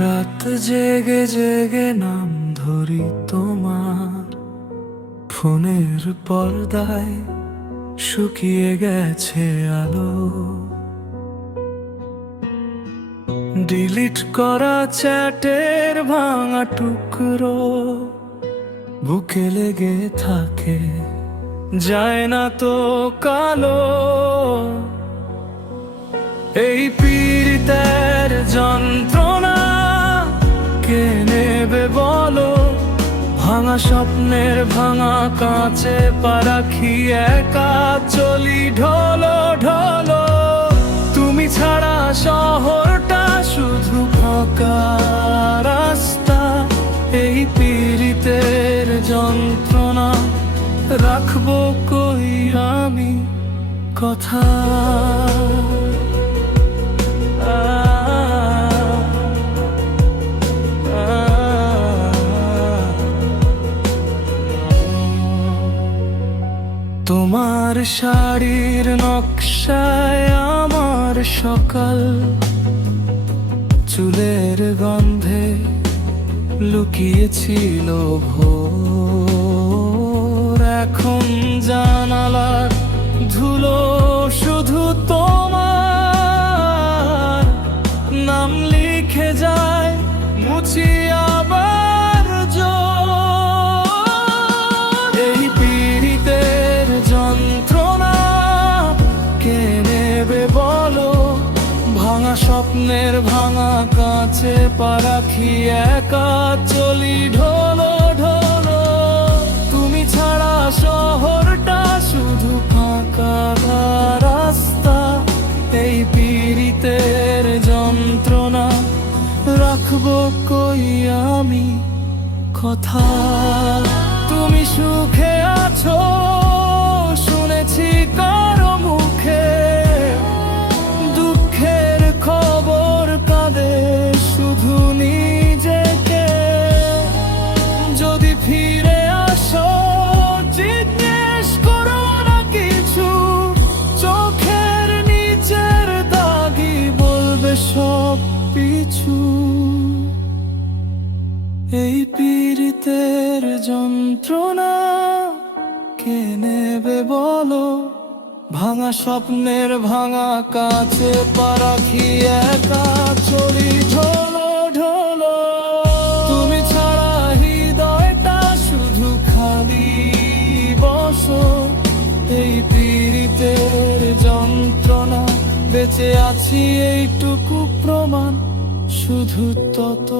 রাত জেগে জেগে নাম ধরি তোমার, ফোনের পর্দায় শুকিয়ে গেছে আলো। ডিলিট করা চ্যাটের ভাঙা টুকরো বুকে লেগে থাকে, যায় না তো কালো। এই পীড়িতের যন্ত্রণা কে নেবে বলো? ভাঙা স্বপ্নের ভাঙা কাঁচে পা রাখি, একা চলি ঢলো ঢলো। তুমি ছাড়া শহরটা শুধু ফাঁকা রাস্তা। এই পীড়িতের যন্ত্রণা রাখবো কই আমি কথা? তোমার শাড়ির নকশায় আমার সকাল, চুলের গন্ধে লুকিয়েছিল ভোর। এখন জানালার ধুলো শুধু তোমার নাম লিখে যায়, মুছি আবার জোর। এই পীড়িতের যন্ত্রণা কে নেবে বলো? ভাঙা স্বপ্নের ভাঙা কাছে পা রাখি, একা চলি ঢলো ঢলো। তুমি ছাড়া শহরটা শুধু ফাঁকা রাস্তা। এই পীড়িতের যন্ত্রণা রাখবো কই আমি কথা? তুমি সুখে আছো শুনেছি কারো মুখে, দুঃখের খবর কাঁদে শুধু নিজেকে। যদি ফিরে আসো জিজ্ঞেস করো না কিছু, চোখের নিচের দাগি বলবে সব পিছু। এই পীড়িতের যন্ত্রণা কে নেবে বলো? ভাঙা স্বপ্নের ভাঙা কাছে পা রাখি, একা চলি ঢলো ঢলো। তুমি ছাড়া হৃদয়টা শুধু খালি বসো। এই পীড়িতের যন্ত্রণা বেঁচে আছি এইটুকু প্রমাণ, শুধু তত।